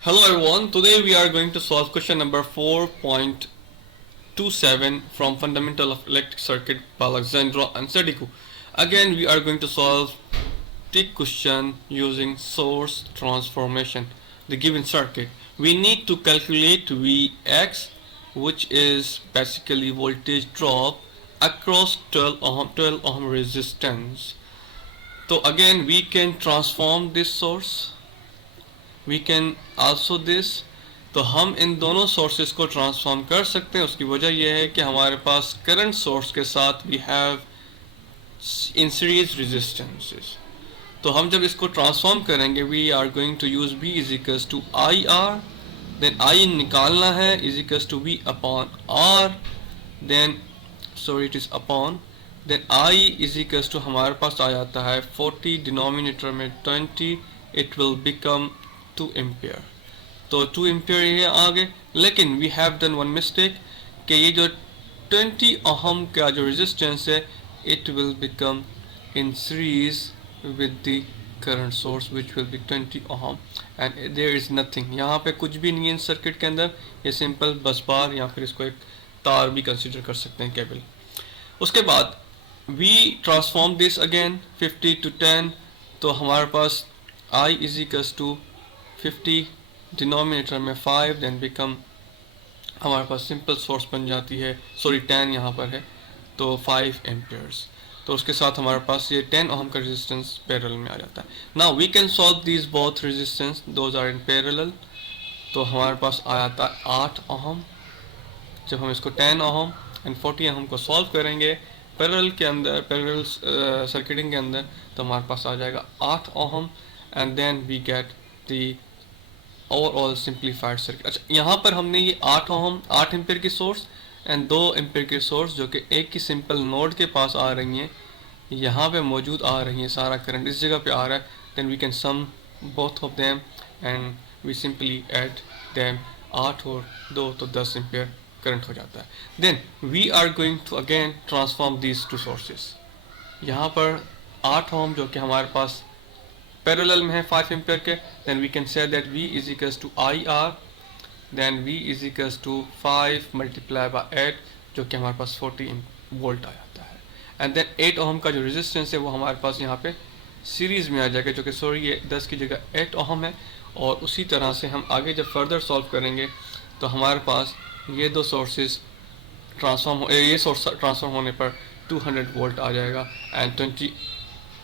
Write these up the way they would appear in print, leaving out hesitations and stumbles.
Hello everyone, today we are going to solve question number 4.27 from Fundamental of Electric Circuit by Alexandra Ansadiku. Again we are going to solve the question using source transformation. The given circuit. We need to calculate Vx, which is basically voltage drop across 12 ohm resistance. So again we can transform this source, we can also this, तो हम इन दोनों sources को transform कर सकते हैं. उसकी वजह यह है कि हमारे पास करंट सोर्स के साथ we have in series resistances. तो हम जब इसको ट्रांसफॉर्म करेंगे we are going to use V is equals to I R, then I निकालना है is equals to V upon R, then sorry it is upon, then I is equals to हमारे पास आ जाता है 40, डिनोमिनेटर में 20, it will become 2 ampere. तो 2 ampere ये आगे, लेकिन we have done one mistake कि ये जो 20 ओहम का जो रेजिस्टेंस है it will become in series with the current source which will be 20 ohm and there is nothing. यहाँ पे कुछ भी नहीं है इन सर्किट के अंदर, ये सिंपल बस बार या फिर इसको एक तार भी कंसिडर कर सकते हैं, केबल. उसके बाद we transform this again 50 to 10, तो हमारे पास I is equals to 50, denominator में 5, देन बिकम हमारे पास सिंपल सोर्स बन जाती है, सॉरी 10 यहाँ पर है तो 5 एम्पियर्स. तो उसके साथ हमारे पास ये 10 ओम का रेजिस्टेंस पैरेलल में आ जाता है. Now we can solve these both resistance, those are in parallel. तो हमारे पास आ जाता है 8 ओम. जब हम इसको 10 ओम एंड 40 ओम को सॉल्व करेंगे पैरेलल के अंदर, पैरेलल सर्किटिंग के अंदर, तो हमारे पास आ जाएगा 8 ohm and then we get the overall simplified circuit. अच्छा, यहाँ पर हमने ये 8 ओम 8 एम्पियर की सोर्स एंड 2 एम्पियर की सोर्स जो कि एक की सिंपल नोड के पास आ रही हैं, यहाँ पे मौजूद आ रही हैं, सारा करंट इस जगह पे आ रहा है. Then we can sum both of them and we simply add them. 8 और 2 तो 10 एम्पियर करंट हो जाता है. Then we are going to again transform these two sources. यहाँ पर 8 ओम जो कि हमारे पास पैरेलल में है 5 एम्पियर के, then we can say that V is equals to I R, then V is equals to 5 multiply by 8 जो कि हमारे पास 40 वोल्ट आ जाता है. एंड देन 8 ओम का जो रेजिस्टेंस है वो हमारे पास यहाँ पे सीरीज़ में आ जाएगा, जो कि सॉरी ये 10 की जगह 8 ओम है. और उसी तरह से हम आगे जब फर्दर सॉल्व करेंगे तो हमारे पास ये दो सोर्सेज ये सोर्स ट्रांसफॉर्म होने पर 200 वोल्ट आ जाएगा एंड 20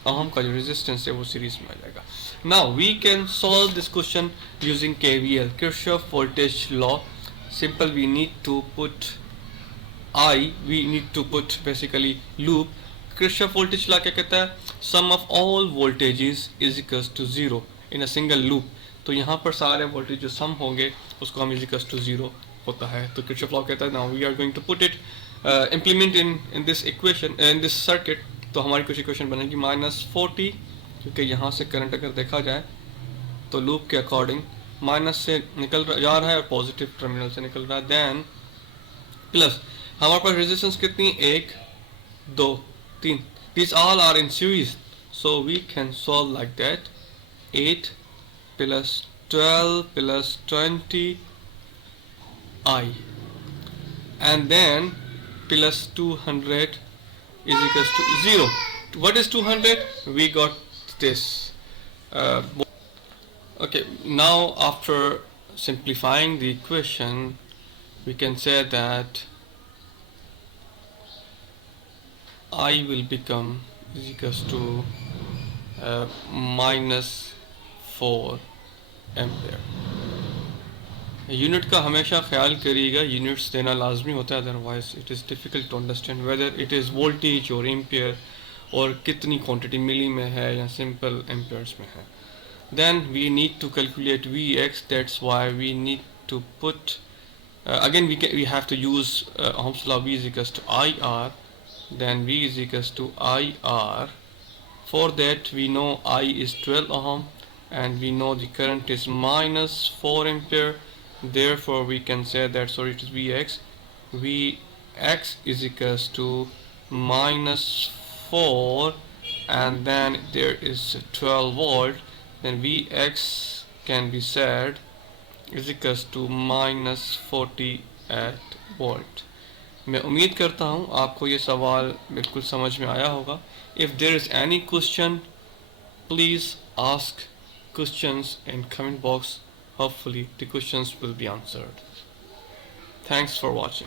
ओम का जो रेजिस्टेंस है वो सीरीज में आ जाएगा. Now we can solve this question using KVL, Kirchhoff voltage law. Simple we need to put we need to put basically loop. Kirchhoff voltage law क्या कहता है? Sum of all voltages is equals to 0 in a single loop. तो यहाँ पर सारे voltage जो सम होंगे उसको हम इज इक्वल्स टू 0 होता है. तो किरचॉफ लॉ कहता है now we are going to put it implement in this equation, in this circuit. तो हमारी कुछ इक्वेशन बनेगी -40, क्योंकि यहाँ से करंट अगर देखा जाए तो लूप के अकॉर्डिंग माइनस से निकल जा रहा है और पॉजिटिव टर्मिनल से निकल रहा है. देन प्लस हमारे पास रेजिस्टेंस कितनी, 1 2 3, this all are in series, so we can solve like that. 8 plus 12 plus 20 I and then plus 200 is equals to 0. What is 200? We got this. Okay, now after simplifying the equation we can say that I will become is equals to -4 ampere. Unit का हमेशा ख्याल करिएगा, units देना लाजमी होता है, otherwise it is difficult to understand whether it is voltage और ampere और कितनी क्वांटिटी मिली में है या सिंपल एम्पियर्स में है. Then we need to calculate Vx, that's why we need to put again we have to use Ohm's law. V is equals to IR, then V is equals to IR. For that we know I is 12 ohm and we know the current is -4 ampere. Therefore we can say that, sorry, it is Vx is equals to -4 and then there is 12 volt. Then Vx can be said is equals to -48 volt. मैं उम्मीद करता हूँ आपको ये सवाल बिल्कुल समझ में आया होगा। If there is any question, please ask questions in comment box. Hopefully the questions will be answered. Thanks for watching.